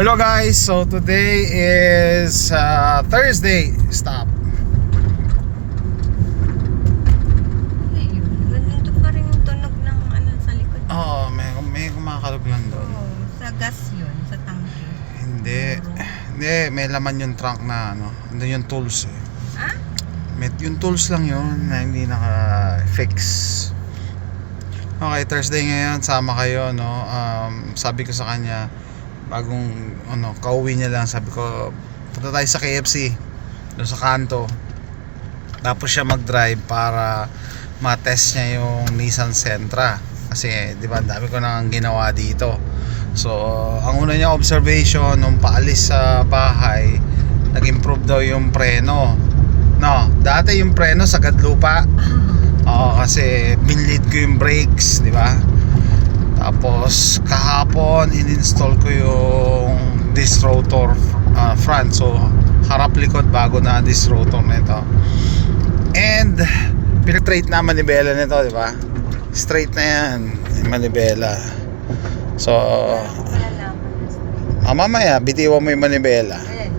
Hello guys, so today is Thursday. Stop. Nandito pa rin yung tunog ng ano sa likod. Oh, may kumakalog lang doon. Oo, sa gas yun, sa tangke. Hindi, may laman yung trunk na ano. Andun yung tools eh. Ha? Yung tools lang yun na hindi naka-fix. Okay, Thursday ngayon, sama kayo, no? Sabi ko sa kanya, bagong kauwi niya lang, sabi ko punta tayo sa KFC doon sa kanto, tapos siya mag-drive para ma-test niya yung Nissan Sentra kasi di ba dami ko nang ginawa dito. So ang una niya observation nung paalis sa bahay, nag-improve daw yung preno. No, dati yung preno sagad lupa. Oo, kasi binlid ko yung brakes, di ba? Tapos kahapon in-install ko yung disc rotor front, so harap likod bago na disc rotor nito. And straight na manibela nito, di ba? Straight na yan, manibela. So mamaya bitiwan mo yung manibela. Ayan.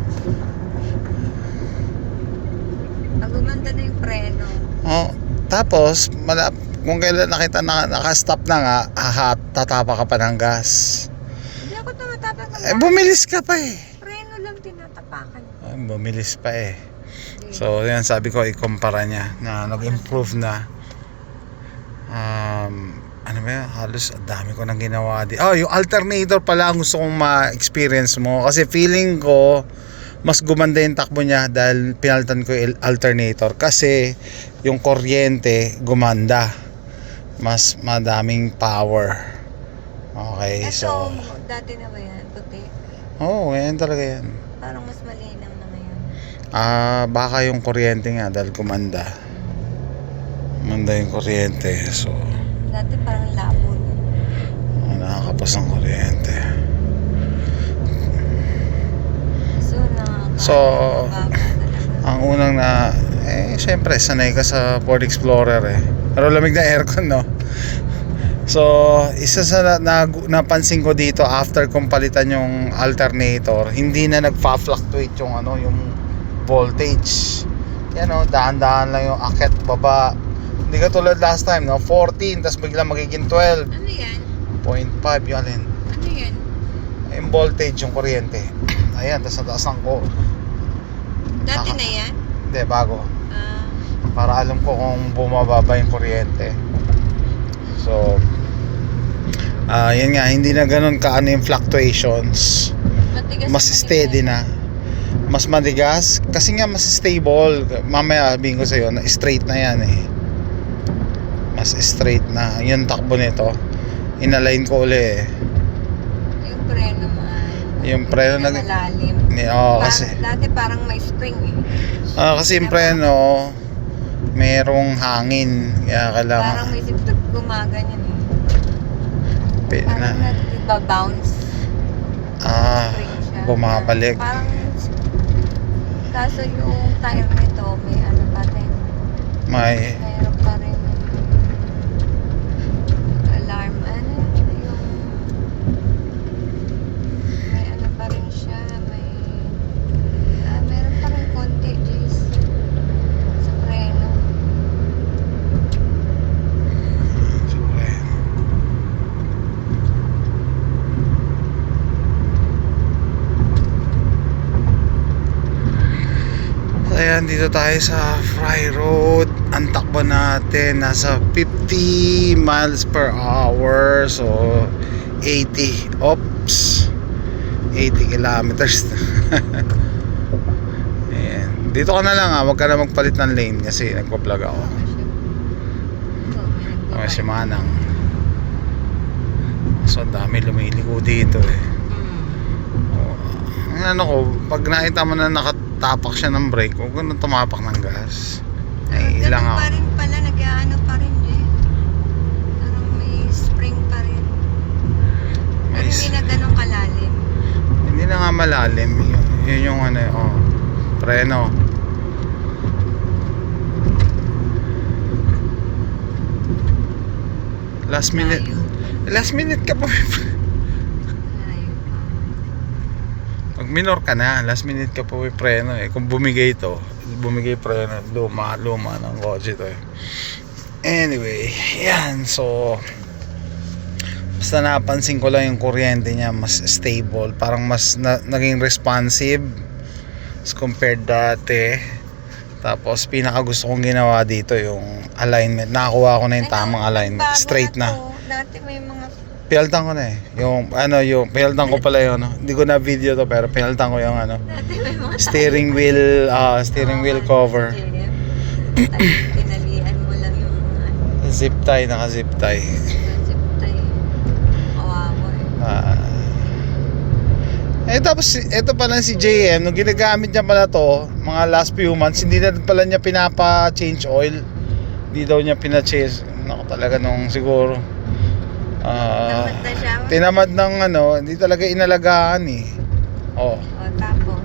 Pag gumanda na yung preno. Oh, tapos kung kailan nakita na naka-stop na nga, tatapa ka pa ng gas. Hindi ako tumatapak ng gas. Bumilis ka pa eh. Preno lang tinatapakan. Bumilis pa eh. So yan, sabi ko ikumpara niya na nag-improve na. Ano ba yan? Halos dami ko nang ginawa di. Yung alternator pala ang gusto kong ma-experience mo, kasi feeling ko mas gumanda yung takbo niya dahil pinalitan ko yung alternator, kasi yung kuryente gumanda, mas madaming power. Okay, so dati na ba yan? Puti? ngayon talaga yan. Parang mas malinaw na ngayon. Baka yung kuryente nga dahil gumanda yung kuryente. So Dati parang labo na. nakakapos ang kuryente. So ang unang syempre sanay ka sa Ford Explorer eh, pero lamig na aircon, no? So isa sa napansin ko dito after kong palitan yung alternator, hindi na nagfa-fluctuate yung yung voltage. Yan, dahan-dahan lang yung akyat baba. Hindi ka tulad last time, 14 tapos biglang magiging 12. Ano yan? 0.5 yung alin? Ano yan? Yung voltage, yung kuryente. Ayan, tapos nataasan ko. Dati na yan? Hindi, bago. Para alam ko kung bumababa yung kuryente. So yan nga, hindi na ganun kaano yung fluctuations. Matigas Mas steady na. Mas matigas kasi nga mas stable. Mamaya sabihin ko sa'yo na straight na yan eh. Mas straight na yung takbo nito. Inalign ko uli eh. Yung preno yung preno malalim. Kasi dati parang may spring eh. kasi yung preno merong hangin, kaya kailangan Parang may zip-zip gumaganyan eh. Parang nagbabounce. Bumabalik. Parang kaso yung tire nito may ano pa rin. Mayroon pa rin alarm. Ano yung may ano pa rin siya. Meron pa rin konti Jis sa preno. Ayan, dito tayo sa Fry Road. Ang takbo natin nasa 50 miles per hour. So 80 kilometers. Ayan. Dito ka na lang huwag ka na magpalit ng lane kasi nagpa-vlog ako. Si Manang. So dami lumiliko dito eh. Ang ko, pag nakita mo na nakatapak siya ng brake, huwag ko na tumapak ng gas. Ilang ako. Pa rin pala, nag-ano pa rin eh. Parang may spring pa rin. Pero hindi na ganun kalalim. Hindi na nga malalim. Yun yung preno. Last minute ka pa. Pag minor ka na, last minute ka pa may preno eh. Kung bumigay preno, luma ng kotse to eh. Anyway, yan. So, basta napansin ko lang yung kuryente niya mas stable. Parang mas naging responsive as compared dati. Tapos, pinaka gusto kong ginawa dito yung alignment. Nakakuha ko na yung tamang alignment. Straight na. Dati may mga Pinaltan ko na eh. Yung pinaltan ko pala yun. Hindi ko na video to pero pinaltan ko yung dati may mga steering wheel cover. tinalian mo lang yung mga Zip tie, naka-zip tie. zip tie. Kawawa eh. Tapos ito pala si JM, nung ginagamit niya pala to, mga last few months, hindi na pala niya pinapa-change oil. Hindi daw niya pina-change. Naku talaga nung siguro. Tamad na siya. Tinamad ng hindi talaga inalagaan eh. Oh. Tapos.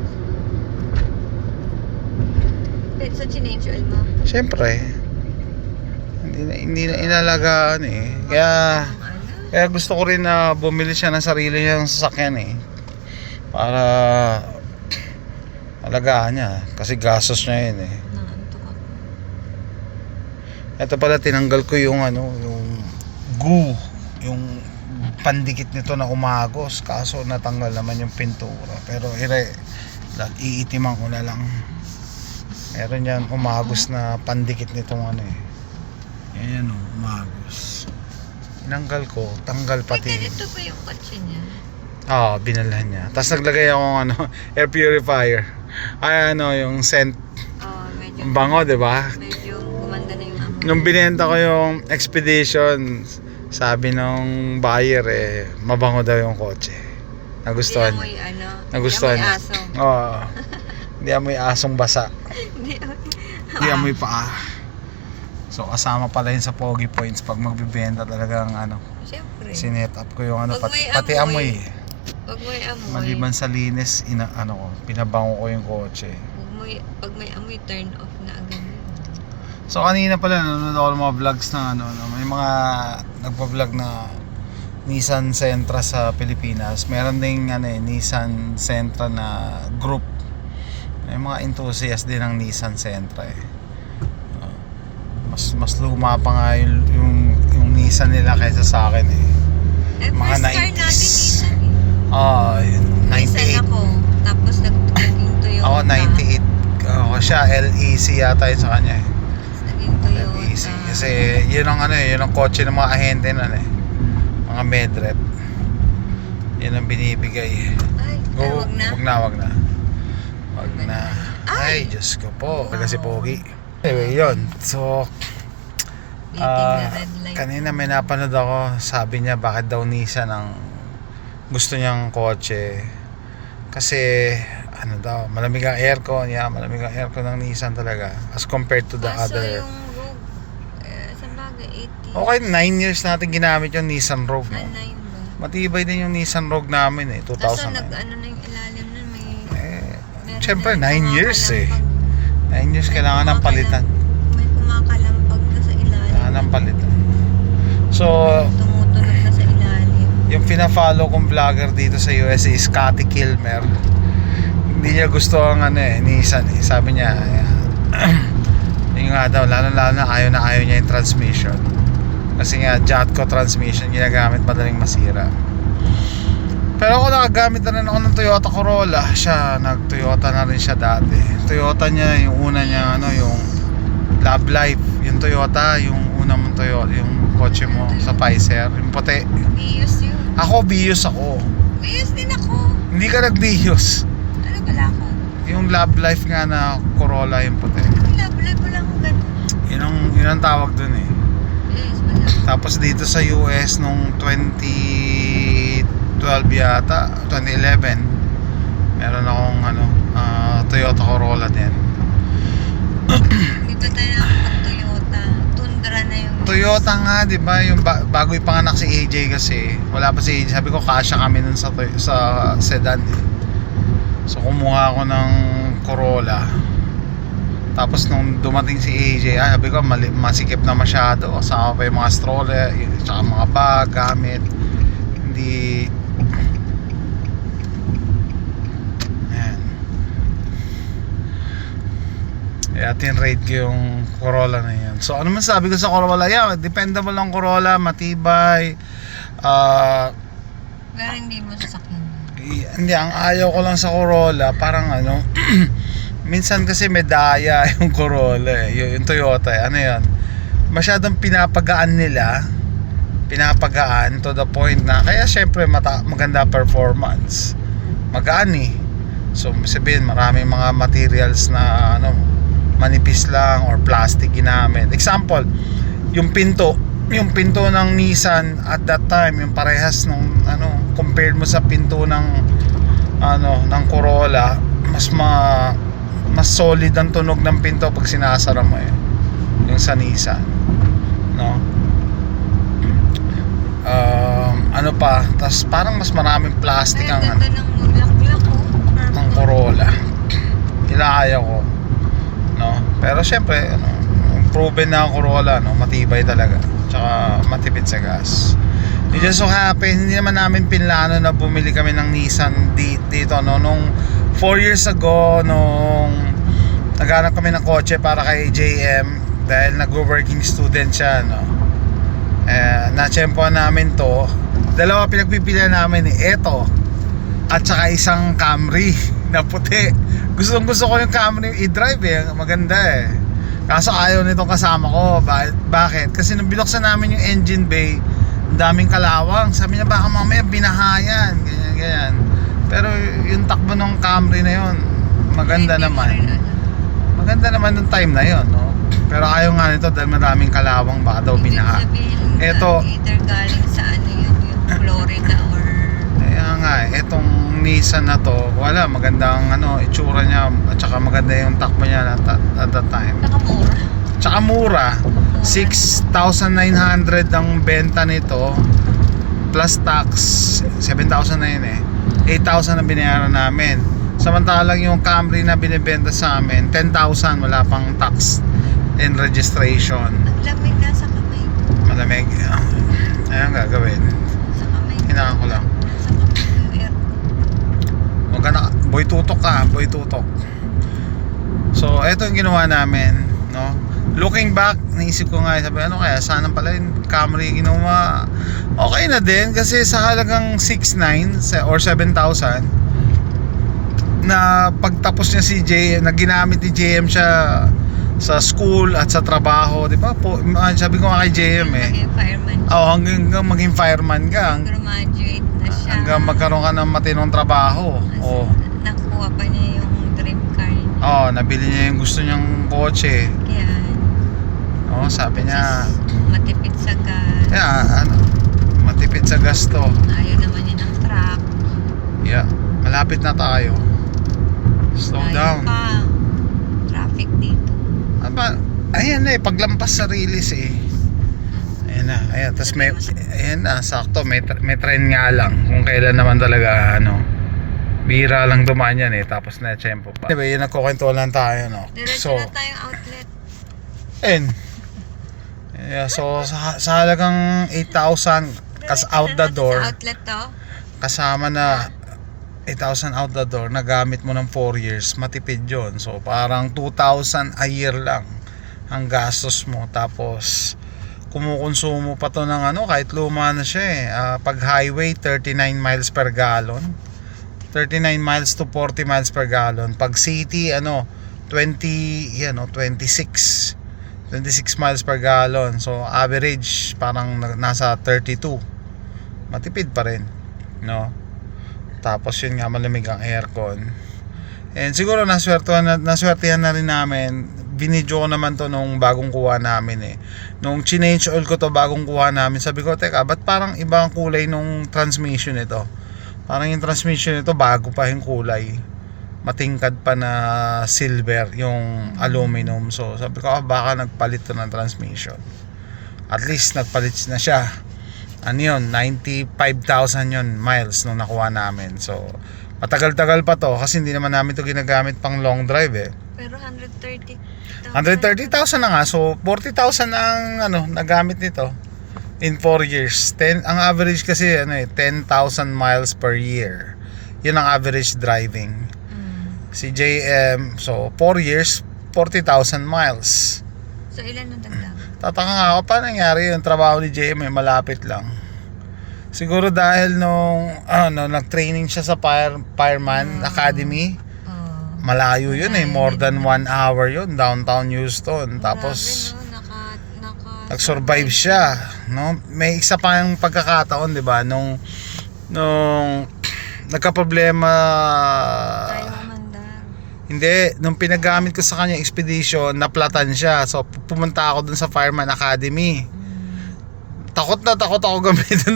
So, change oil mo? Siyempre. Hindi na inalagaan eh. Kaya gusto ko rin na bumili siya ng sarili niyang sasakyan eh. Para alagaan niya kasi gastos niya yun eh. Naantok ako. Ito pala tinanggal ko yung yung glue, yung pandikit nito na umagos, kaso natanggal naman yung pintura. Pero iitiman ko na lang. Meron yan umagos na pandikit nitong yan umagos. Tinanggal ko, tanggal pati. Ganito pa yung kotse niya? Binalhan niya. Tapos naglagay ako air purifier. Yung scent. Medyo Ang bango, 'di ba? medyo gumanda na yung amoy. Nung binenta ko yung Expedition, sabi nung buyer mabango daw yung kotse. Nagustuhan Hindi niya. amoy Nagustuhan Hindi niya. aso. Hindi amoy asong basa. Hindi Hindi amoy paa. So kasama pala yun sa Pogi Points pag magbibenta talagang Siyempre. sinet up ko yung Pag may pati amoy. amoy. Pag may amoy. Maliban sa linis, pinabango ko yung kotse. Pag may amoy, turn off na agad. So kanina pala nanonood ako ng mga vlogs na may mga nagpa-vlog na Nissan Sentra sa Pilipinas. Meron ding Nissan Sentra na group. May mga enthusiast din ng Nissan Sentra eh. Mas luma pa nga yung Nissan nila kaysa sa akin eh. Mga First car 90s. natin, Nissan eh. Nissan 98. ako. Tapos naging Toyota. Ako 98. Ako siya LEC yata yun sa kanya eh. Tapos naging Toyota. LEC. Kasi yun ang kotse ng mga ahente nun eh. Mga medrep. Yun ang binibigay. Ay, wag na. Wag na. Ay, Diyos ko po. Kasi pogi. Anyway, yun. So, Waiting na red light. kanina may napanood ako. Sabi niya bakit daw Nissan ang gusto niyang kotse. Kasi, malamig ang aircon. Malamig ang aircon ng Nissan talaga. As compared to the Kaso other. yung Rogue, sa bagay, 80. Okay, 9 years natin ginamit yung Nissan Rogue. No? Ano yun ba? Matibay din yung Nissan Rogue namin eh. 2009. Kaso na yung ilalim nun, meron Siyempre, na 9 years eh. kumakalampag. 9 years kailangan ng palitan. May kumakalampag na sa ilalim. Kailangan ng palitan. So, Tumutunog na sa ilalim. yung pina-follow kong vlogger dito sa US is Scotty Kilmer. Hindi niya gusto ang Nissan eh. Sabi niya, yung nga daw, lalo na ayaw niya yung transmission. Kasi nga, Jatco transmission, ginagamit madaling masira. Pero ako nakagamit na rin ako ng Toyota Corolla. Siya, nag-Toyota na rin siya dati. Toyota niya, yung una niya, yung Love Life. Yung Toyota, yung una mong Toyota, yung kotse mo sa Pfizer, yung puti. Bius yun. Ako, Vios ako. Bius din ako. Hindi ka nag-Vios. Ano pala ako? Yung Love Life nga na Corolla, yung puti. Love ko lang ako ganun. Yun ang tawag dun eh. Bius pala. Tapos dito sa US nung 2012 yata, 2011, meron akong Toyota Corolla din. Dito tayo nakapag-Toyota. Tundra na yung Toyota nga, 'di ba? Yung bago ipanganak si AJ kasi, wala pa si AJ. Sabi ko kasya kami nun sa sedan. Eh. So kumuha ako ng Corolla. Tapos nung dumating si AJ, sabi ko masikip na masyado. Kasama pa yung mga stroller, tsaka mga bag, gamit. Kaya tinrade ko yung Corolla na yun. So ano man sabi ko sa Corolla, yeah, dependable ang Corolla, matibay. Pero hindi mo sasakyan. Hindi, ang ayaw ko lang sa Corolla, parang ano, minsan kasi may daya yung Corolla yung Toyota ano yun, masyadong pinapagaan nila, pinapagaan to the point na, kaya syempre maganda performance, magaan eh. So sabihin maraming mga materials na ano, manipis lang or plastic ginamit. Example, yung pinto ng Nissan at that time, yung parehas ng ano, compared mo sa pinto ng ano, ng Corolla, mas solid ang tunog ng pinto pag sinasara mo yung sa Nissan, no? Ano pa, tas parang mas maraming plastic ang ano, ng laklak ko. ng Corolla. Ilaayaw ko, no? Pero syempre ano, proven na ang Corolla, no, matibay talaga, tsaka matipid sa gas. It just so happen, hindi naman namin pinlano na bumili kami ng Nissan dito, no? Nung 4 years ago, nung naghanap kami ng kotse para kay JM, dahil nag-working student siya, no? Na-tsempohan namin to. Dalawa pinagpipilian namin, eto at saka isang Camry na puti. Gusto ko yung Camry i-drive maganda eh. Kaso ayaw nitong kasama ko. Bakit? Kasi nung binuksan namin yung engine bay, daming kalawang. Sabi niya baka mamaya binahayan, ganyan. Pero yung takbo ng Camry na yon, maganda naman. Maganda naman yung time na yon, no? Pero ayaw nga nito dahil maraming kalawang, baka daw binaha. Eto, either galing sa ano yun, yung Florida or... Kaya nga, etong Nissan na to, wala, magandang ano, itsura niya, at saka maganda yung takbo niya at that time. Nakamura. Tsaka mura, 6,900 ang benta nito, plus tax, 7,000 na yun eh. 8,000 ang binayaran namin. Samantalang yung Camry na binibenta sa amin, 10,000, wala pang tax and registration. Ang lamig na sa kamay ko. Malamig. Ayan gagawin. Sa kamay ko. Hinaan ko lang. Sa kamay ko yung aircon. Huwag ka na, boy tutok ka, boy tutok. So, eto yung ginawa namin, no? Looking back, naisip ko nga, sabi, ano kaya, sana pala yung Camry ginawa. Okay na din, kasi sa halagang 6,900 or 7,000, na pagtapos niya si JM, na ginamit ni JM siya sa school at sa trabaho, di ba? Sabi ko nga kay JM Maging fireman. hanggang maging fireman ka, Graduate na siya. hanggang magkaroon ka ng matinong trabaho. Oh. Nakuha pa niya yung dream car niya. Nabili niya yung gusto niyang kotse. Kaya, Sabi niya, matipid sa gas. matipid sa gasto. Ayaw naman niya ng truck. Yeah, malapit na tayo. Slow Ayaw down. pa. Traffic dito. Ayan na paglampas sa release Ayan na, tas ayan na, sakto, may train nga lang. Kung kailan naman talaga, bira lang dumaan yan tapos na tiyempo pa. Diba, yun, nagkukwento lang tayo, no? Diretso na tayong outlet. Yeah, so sa halagang 8,000 out the door, Sa outlet to? kasama na 8,000 out the door, nagamit mo ng 4 years, matipid yun. So parang 2,000 a year lang ang gastos mo. Tapos kumukonsumo pa to ng kahit luma na siya pag highway 39 miles per gallon, 39 miles to 40 miles per gallon. Pag city 26 miles per gallon. So average parang nasa 32. Matipid pa rin, no? Tapos yun nga, malamig ang aircon. And siguro naswertehan na rin namin. Binidyo ko naman to nung bagong kuha namin Nung change oil ko to bagong kuha namin, sabi ko, teka, ba't parang ibang kulay nung transmission nito? Parang yung transmission nito bago pa yung kulay, matingkad pa na silver yung aluminum. So sabi ko, baka nagpalit to ng transmission. At least nagpalit na siya. 95,000 yun miles nung nakuha namin. So matagal-tagal pa to kasi hindi naman namin to ginagamit pang long drive Pero 130,000 na nga. So 40,000 ang nagamit nito in 4 years. Ang average kasi 10,000 miles per year. Yun ang average driving. Si JM, so 4 years, 40,000 miles. So, ilan ang dagdag? Tataka nga ako, paano nangyari yung trabaho ni JM eh, malapit lang. Siguro dahil nung nag-training siya sa Fireman Academy. Malayo yun eh, more than 1 hour yun, downtown Houston. Tapos nag-survive siya, no? May isa pa yung pagkakataon, 'di ba? Nung nagka-problema, hindi, nung pinagamit ko sa kanya expedition, naplatan siya. So pumunta ako dun sa Fireman Academy. Takot na takot ako gamitin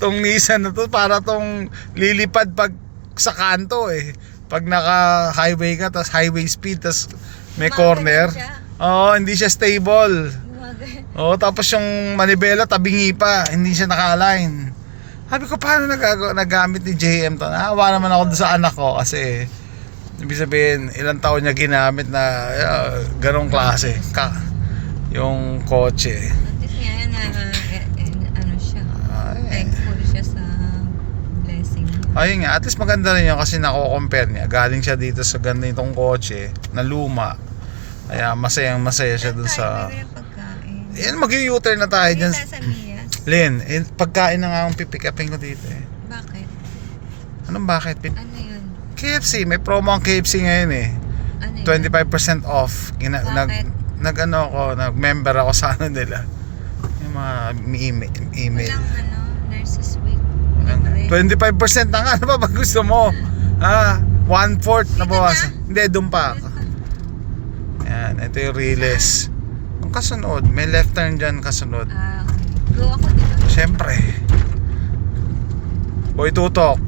tong Nissan na to para tong lilipad pag sa kanto eh. Pag naka highway ka, tas highway speed, tas may corner. Oo, hindi siya stable. Oo, tapos yung manibela tabingi pa, hindi siya naka-align. Sabi ko, paano nagamit ni JM to? Naawa naman ako doon sa anak ko kasi ibig sabihin, ilang taon niya ginamit na ganong klase yung kotse. At least yan ano siya, thankful siya sa blessing. Ayun nga, at least maganda rin yun kasi nako-compare niya. Galing siya dito sa ganitong kotse na luma. Kaya masaya siya dun sa... Yan, mag-u-turn na tayo dyan. Lynn, pagkain na nga akong pipick upin ko dito eh. Bakit? Anong bakit? Ano yun? KFC, may promo ang KFC ngayon eh. Ano yun? 25% off. Nag-member ako sa ano nila. Yung mga email. Walang nurses week. 25% na nga. Ano ba gusto mo? 1/4 na bawasan. Hindi, doon pa. Yan, ito yung Riles. Ang kasunod, may left turn dyan kasunod. Go ako dito. Siyempre. Boy tutok.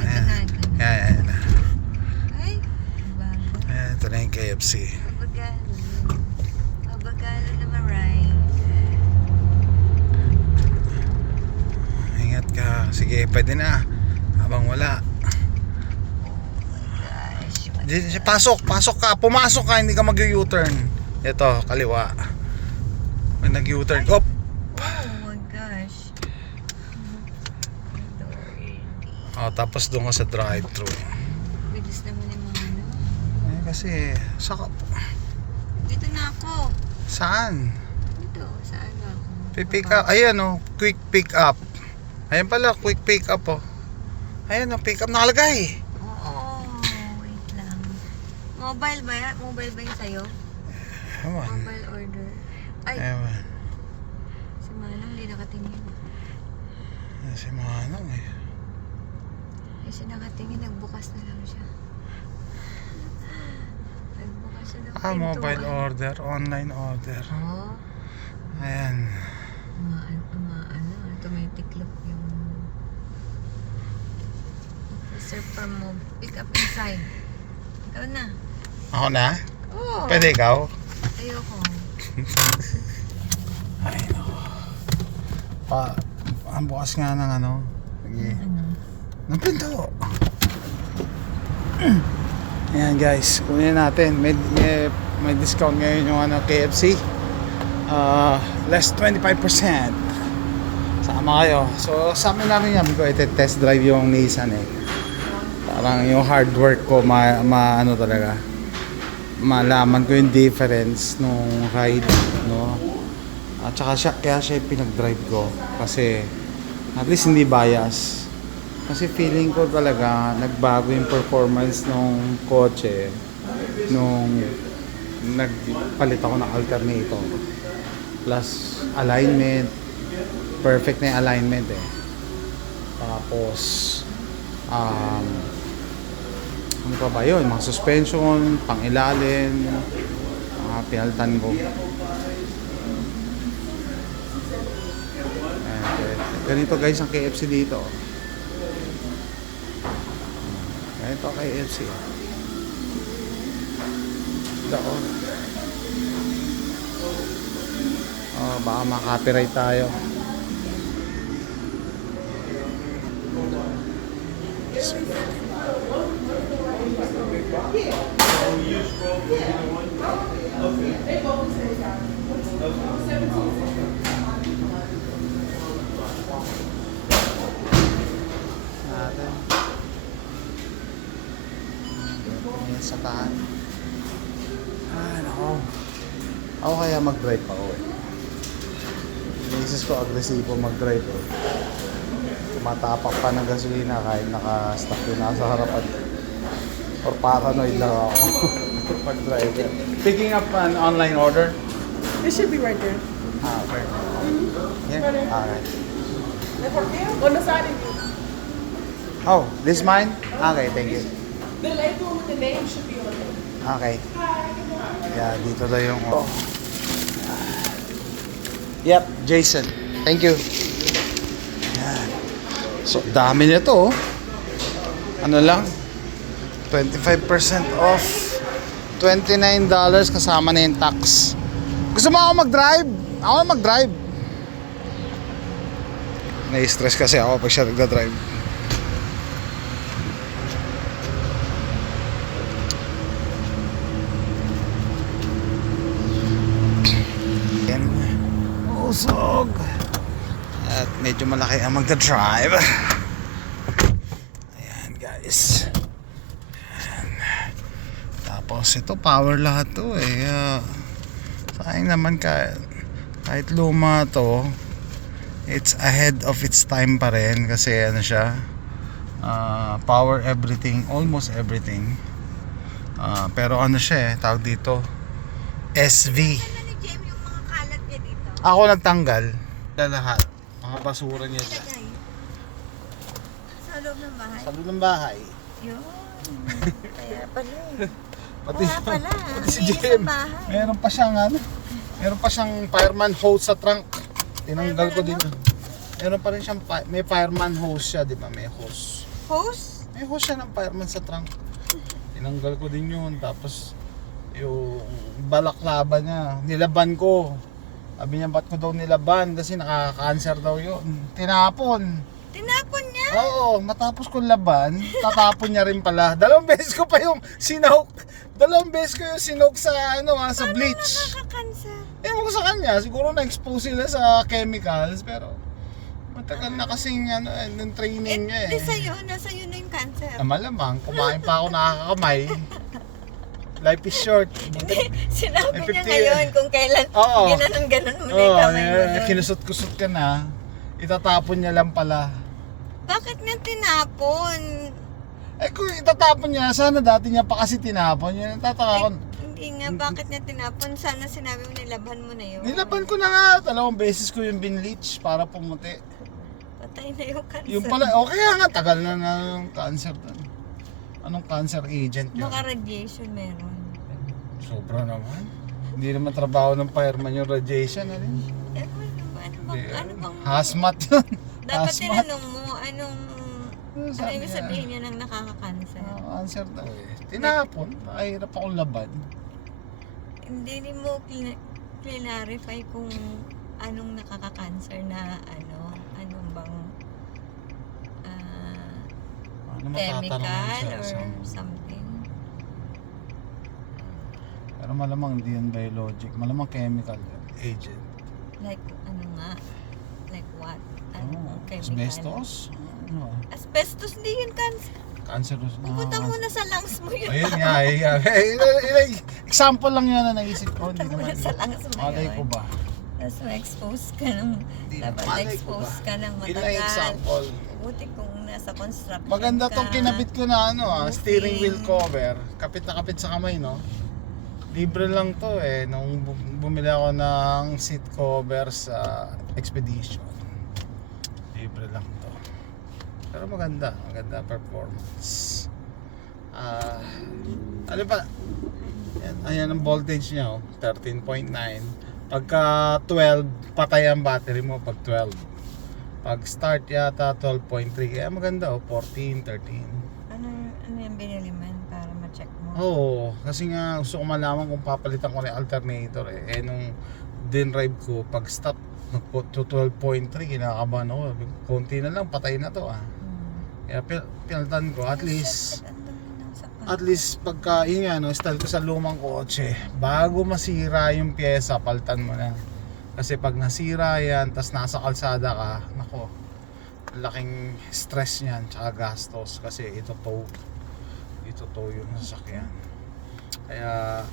Ayan. Ayan. Ay, bago. Ayan, ito na yung KFC. Abagalo naman, right? Ingat ka. Sige, pwede na. Habang wala. Pasok ka. Pumasok ka, hindi ka mag-u-turn. Ito, kaliwa. May nag-u-turn. Op! Oh my gosh. Tapos doon ka sa drive-thru. Bilis naman yung mga ano. Kasi, Dito na ako. saan? Dito, saan ako? Pick up. Ayan quick pick up. Ayan pala, quick pick up Ayan pick up nakalagay. Oo, wait lang. Mobile ba yan? Mobile ba yun sa'yo? Ewan. Mobile order. Ay, Ewan. si Manong hindi nakatingin. Si Manong eh. Kasi nakatingin, nagbukas na lang siya. Nagbukas siya ng Mobile order, online order. Oo. Ayan. Automatic look yung reserve for move. Pick up inside. Ikaw na. Ako na? Oo. Pwede ikaw? Ayoko. Ay no. Ang bukas nga ng ano. Sige. Ng pinto. Ayan guys, kunin natin. May discount ngayon yung KFC. Less 25%. Sama kayo. So sa amin namin yan, ko test drive yung Nissan eh. Parang yung hard work ko ano talaga. Malaman ko yung difference nung ride, no? At saka kaya siya pinag-drive ko kasi at least hindi bias. Kasi feeling ko talaga nagbago yung performance nung kotse nung nagpalit ako ng alternator. Plus alignment, perfect na yung alignment eh. Tapos ano pa ba yun? Mga suspension, pang ilalim, mga pinaltan ko. Ganito guys ang KFC dito. Ganito ang KFC. Ito. Baka makapiright tayo. Sa tahan. Nako. Ako kaya mag-drive ako eh. Misis ko agresibo mag-drive eh. Tumatapak pa ng gasolina kahit naka-stop yun nasa harapan. Or paranoid lang ako pag-drive. Picking up an online order? It should be right there. Okay. Yeah? Okay. On the side of you. Oh, this mine? Okay, thank you. The label with the name should be on there. Okay. Yeah, dito daw yung... Oh. Yep, Jason. Thank you. Yan. So, dami nito oh. Ano lang? 25% off. $29 kasama na yung tax. Gusto mo ako mag-drive? Ako na mag-drive. Nai-stress kasi ako pag siya nagda-drive. Yan. Usog. At medyo malaki ang magda-drive. Ayan guys. Ayan. Tapos ito power lahat to eh. Sayang naman kahit luma to, it's ahead of its time pa rin kasi ano siya, power everything, almost everything. Pero ano siya eh, tawag dito SV. Ano ni Jem yung mga kalat niya dito? Ako nagtanggal lahat, mga basura niya dyan Lagay. Sa loob ng bahay? sa loob ng bahay. Yun. Kaya pala eh. Pati, Kaya pala. pati si Linis Jem, ang bahay. meron pa siyang fireman hose sa trunk. Tinanggal ko din. Meron pa rin siyang may fireman hose siya, di ba? May hose. Hose? May hose siya ng fireman sa trunk. Tinanggal ko din yun. Tapos yung balaklava niya, nilaban ko. Sabi niya, ba't ko daw nilaban? Kasi nakaka-cancer daw yun. Tinapon. Tinapon niya? Oo, matapos kong laban, tatapon niya rin pala. Dalawang beses ko yung sinok sa sa bleach. Nakaka-cancer. Ewan ko sa kanya, siguro na-expose sila sa chemicals, pero matagal na kasing yung training niya Di eh. sa'yo, nasa iyo na yung cancer. Malamang, kumain pa ako nakakakamay. Life is short. Sinabi May niya 50 ngayon kung kailan Oo. ginanon mo na yung kamay mo. Kinusot-kusot ka na, itatapon niya lang pala. Bakit niya tinapon? Eh kung itatapon niya, sana dati niya pa kasi tinapon. Yun, tataka ko. Hindi nga, bakit niya tinapon? Sana sinabi mo nilaban mo na yun. Nilaban ko na nga, 2 beses ko yung binleach para pumuti. Patay na yung cancer. Yung pala, kaya nga, tagal na yung cancer doon. Anong cancer agent yun? Baka radiation meron. Sobra naman. Hindi naman trabaho ng fireman yung radiation. Ano Ano bang hazmat yun. dapat Hazmat. tinanong mo, anong ibig sabihin niya ng nakaka-cancer? Cancer daw eh. Tinapon, mahirap akong laban. Hindi mo clarify kung anong nakaka-cancer na anong bang Ano matatanong chemical siya or sa... something. Pero malamang hindi yan biologic. Malamang chemical agent. Like ano nga? Like what? Anong chemical? Asbestos? Ano? Asbestos hindi yun cancer. Cancerous. Pupunta muna sa lungs mo yun. Ayun nga, example lang yun na naisip ko. Hindi Pupunta muna naman sa lungs mo malay ko yun. ba? Tapos ma-expose ka ng, dapat malay ko na-expose ba? ka ng Yun lang matagal. example. Buti kung nasa construction Maganda ka. tong kinabit ko na steering wheel Moving. cover. Kapit na kapit sa kamay, no? Libre lang to eh. Nung bumili ako ng seat cover sa Expedition. Libre lang to. Pero maganda performance. Ano pa? Ayan ang voltage niya, 13.9. Pagka 12, patay ang battery mo pag 12. Pag start yata 12.3. Kaya maganda 14, 13. Ano yung binili man para ma-check mo? Oo, kasi nga gusto ko malaman kung papalitan ko na yung alternator eh. Nung dinrive ko, pag stop to 12.3, kinakabahan ako. Konti na lang, patay na to Kaya pinaltan ko, at least pagka yun nga, style ko sa lumang kotse, bago masira yung pyesa, paltan mo na. Kasi pag nasira yan, tas nasa kalsada ka, nako, laking stress niyan, tsaka gastos. Kasi ito to yung sasakyan. Kaya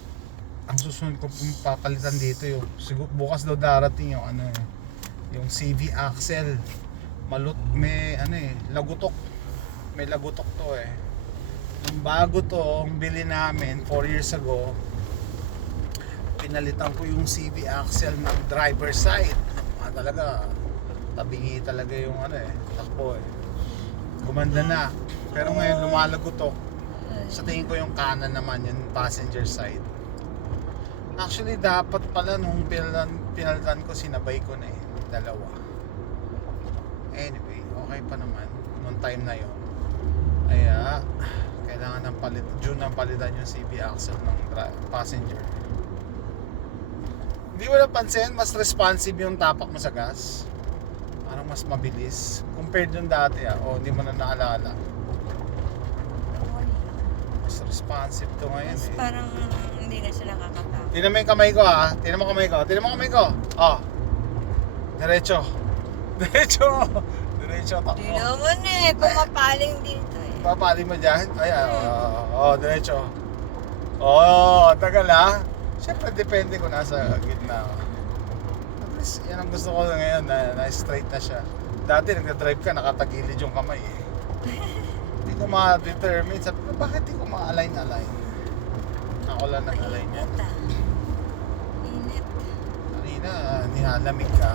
ang susunod ko pong papalitan dito yung siguro bukas daw darating yung ano eh, yung CV axle. May ano eh, lagutok. May lagutok to eh. Yung bago to, ang bili namin 4 years ago, pinalitan ko yung CV axle ng driver side. Talaga tabingi talaga yung ano eh, takbo eh. Gumanda na. Pero ngayon lumalagutok. Sa tingin ko yung kanan naman, yung passenger side. Actually dapat pala nung pinalitan ko, sinabay ko na eh, dalawa. Anyway, okay pa naman nung time na yon. Kaya kailangan ng June ng palitan yung CV axle ng passenger. Hindi mo napansin, mas responsive yung tapak mo sa gas. Parang mas mabilis compared yung dati o hindi mo na naalala. Mas responsive to ngayon Mas eh. parang hindi na sila kakatapos. Tingnan mo yung kamay ko ha. Tingnan mo kamay ko. Tingnan mo kamay ko. Oh. Diretso. Diretso. Diretso takbo. Di naman eh, pumapaling dito eh. Papali mo dyan. Ayan. Diretso. Oh, tagal ha. Siyempre depende kung nasa gitna. At least yan ang gusto ko ngayon na straight na siya. Dati nagda-drive ka, nakatagilid yung kamay eh. Hindi ko ma-determine. Sabi ko, bakit hindi ko ma-align-align? Ako lang nag-align yan. Mainit ah. Init. Kanina, nilalamig ka.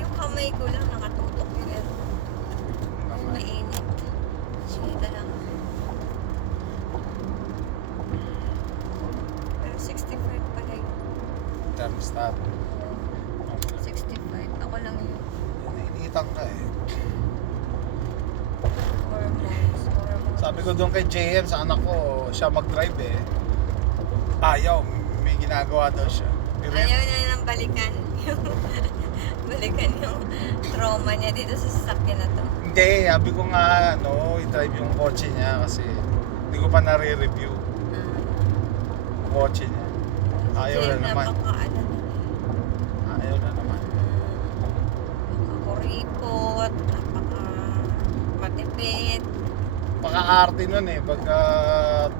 Yung kamay ko lang nakatutok yung aircon. Ay, mainit. Sinita lang. Pero 65 pala yun. Thermostat. 65. Ako lang yun. Nainitan ka eh. Hormones. Sabi ko doon kay JM sa anak ko, siya mag-drive eh. Ayaw, may ginagawa daw siya. Pero Ayaw na nang balikan yung balikan yung trauma niya dito sa sasakyan na to. hindi, sabi ko nga, i-drive yung kotse niya kasi hindi ko pa nare-review yung kotse niya. Ayaw na naman. Napaka-ano na. Ayaw na naman. Napaka-kuripot, napaka-matipid. Paka-arte nun eh, pagka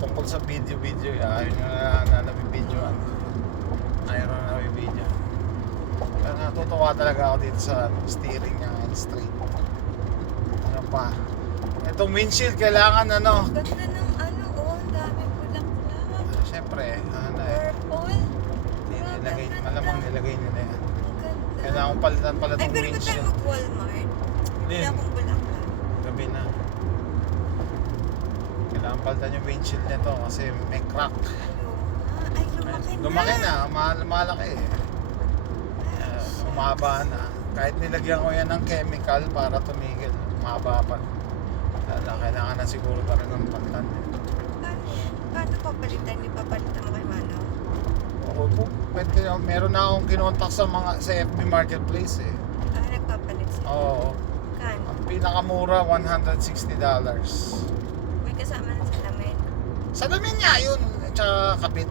tungkol sa video, ayaw na nabibidyoan. Ayaw na nabibidyo. Kaya natutuwa talaga ako dito sa steering niya and straight. Ano pa? Itong windshield kailangan Ganda ng ang dami bulaklak. Siyempre, Purple. nilagay, malamang nilagay nila yan. Ang ganda. Kailangan ko palitan pala Ay, itong pero ba't tayo windshield. mag-Walmart? Hindi, Wala akong bulaklak. gabi na. Kailangan palitan yung windshield nito kasi may crack. Ay, lumaki na. Lumaki na, malaki eh. Umaba na. Kahit nilagyan ko yan ng chemical para tumigil, umaba pa. Kailangan na siguro talagang palitan. Paano papalitan? Di papalitan mo kay Mano? Oo po, pwede, meron na akong kinontak sa FB Marketplace eh. Nagpapalit siya. Oo. Kan? Ang pinakamura, $160. May kasama na sa lamin. Salamin niya yun, tsaka kabit.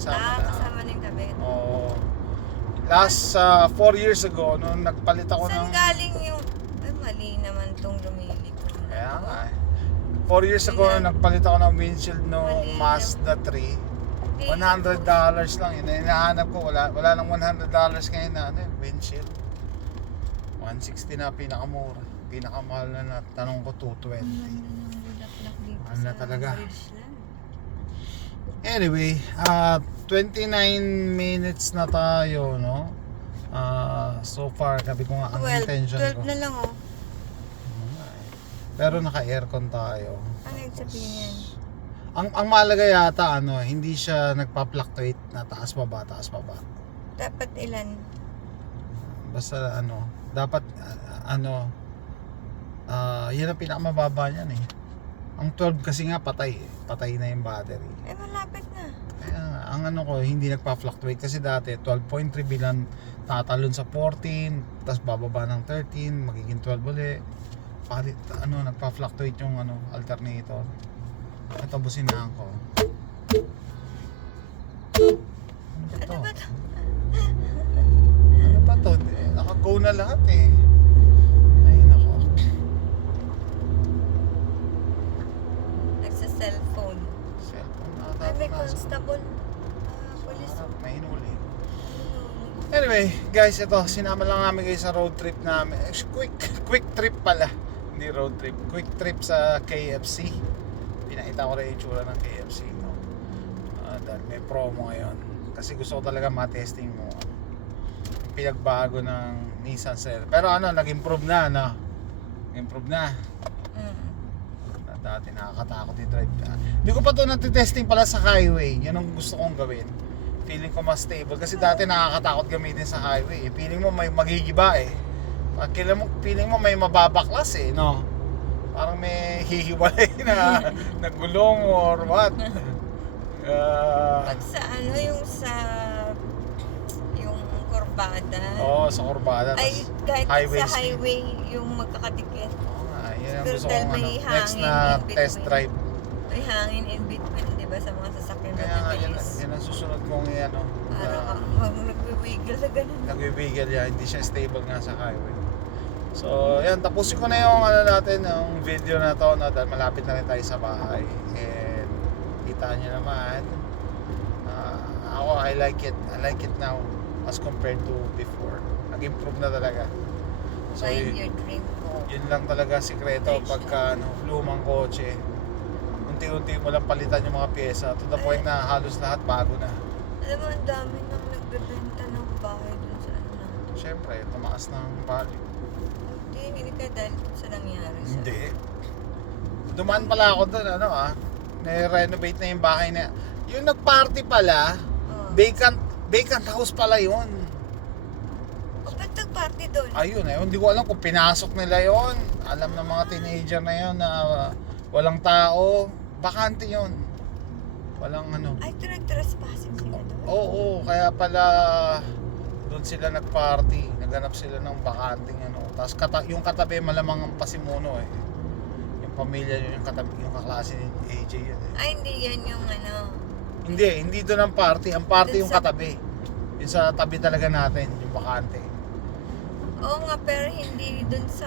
Kasama na yung kabit. Oo. Last 4 years ago, nung nagpalit ako Saan ng... galing yung... Ay, mali naman tong lumilito. Kaya nga eh. 4 years ago, nung nagpalit ako ng windshield nung Mali. Mazda 3. $100 lang yun. Hinahanap ko, wala nang $100 ngayon na windshield. 160 na pinakamura. Pinakamahal na tanong ko, $220. Mahal na talaga. Anyway, 29 minutes na tayo, no? So far, sabi ko nga, ang 12 intention ko. na lang oh. Pero naka-aircon tayo. Ano yung sabihin yan? Ang mahalaga yata, hindi siya nagpa-fluctuate na taas baba. Dapat ilan? Basta dapat yan ang pinakamababa niyan eh. Ang 12 kasi nga patay na yung battery. Malapit na. Kaya nga, ang hindi nagpa-fluctuate kasi dati 12.3 bilang tatalon sa 14, tapos bababa ng 13, magiging 12 ulit. Palit, nagpa-fluctuate yung alternator. Ito businahan ko. Ano ba to? Ano ba to? Naka-go na lahat eh. Ay nako. Nagsa-cellphone. Cellphone Ay, may nasa. constable. May hinuli. Anyway, guys, ito, sinama lang namin kayo sa road trip namin. Quick trip pala. Hindi road trip. Quick trip sa KFC. Pinakita ko rin yung itsura ng KFC, no? Dahil may promo ngayon. Kasi gusto ko talaga matesting mo. Pinagbago ng Nissan Cell. Pero ano, nag-improve na, no? Nag-improve na. Dati nakakatakot i-drive ka. Hindi ko pa ito natitesting pala sa highway. Yan ang gusto kong gawin. Feeling ko mas stable. Kasi dati nakakatakot gamitin sa highway. Feeling mo may magigiba eh. Feeling mo may mababaklas eh, no? Parang may hihiwalay na nagulong or what. Pag sa ano, yung kurbada. Oo, sa kurbada. Ay, kahit highway sa speed. highway, yung magkakadikit. Yan ang Pero gusto dahil kong may next hangin na in between. test drive. May hangin in between, di ba, sa mga sasakyan Kaya na nga, yan mabilis. ang susunod kong ano. Parang nagwiwigil na ganun. Nagbibigil yan, hindi siya stable nga sa highway. So, yan, tapusin ko na yung ano natin, yung video na to, no, dahil malapit na rin tayo sa bahay. And kita nyo naman, ako, I like it now as compared to before. Nag-improve na talaga. So, Find your dream home. yun lang talaga sikreto pagka lumang kotse. Unti-unti mo lang palitan yung mga pyesa to the point na halos lahat bago na. Alam mo, ang dami nang nagbebenta ng bahay dun sa ano na. Siyempre, tumaas ng value. Hindi ka dahil dun sa nangyari sa... Hindi. Dumaan pala ako doon, na-renovate na yung bahay na. Yung nag-party pala, Oh. vacant house pala yun. O, ba't nag-party dun? Ayun, hindi ko alam kung pinasok nila yon. Alam ng mga teenager na yon na walang tao. Bakante yon. Walang ano. Ay, ito nag-trespassing sila dun. Oo, kaya pala doon sila nag-party. Naghanap sila ng bakanting ano. Tapos yung katabi malamang ang pasimuno eh. Yung pamilya yun, yung katabi, yung kaklase ni AJ yun eh. Ay, hindi yan yung ano. Hindi doon ang party. Ang party Dun yung sa- katabi. Yung sa tabi talaga natin, yung bakante. Oo nga, pero hindi dun sa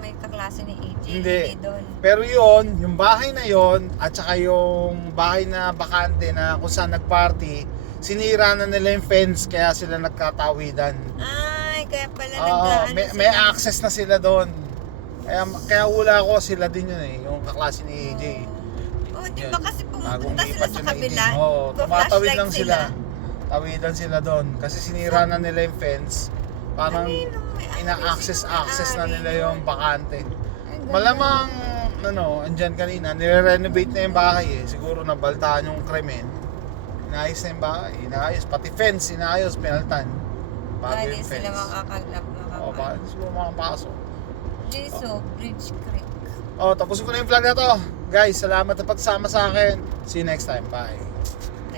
may kaklase ni AJ. Hindi. Dun. Pero yun, yung bahay na yun, at saka yung bahay na bakante na kung saan nag-party, sinira na nila yung fence kaya sila nagkatawidan. Ay, kaya pala May access na sila doon. Kaya hula ko sila din yun eh, yung kaklase ni AJ. Oh, di Yun. ba kasi Bagong pumupunta sila lipat sa yun na kabila? itim. Oo, tumatawid Flashlight lang sila. Tawidan sila doon. Kasi sinira na nila yung fence. Parang ina-access na nila yung bakante. Malamang, andyan kanina, nire-renovate na yung bahay eh. Siguro nabaltaan yung krimen. Inaayos na yung bahay. Inaayos. Pati fence, inaayos, penaltan. Bago Hindi yung sila fence. makakalap. O, bakit siguro makapasok? Jiso, Bridge Creek. Tapusin ko na yung vlog na to. Guys, salamat na pagsama sa akin. See you next time. Bye.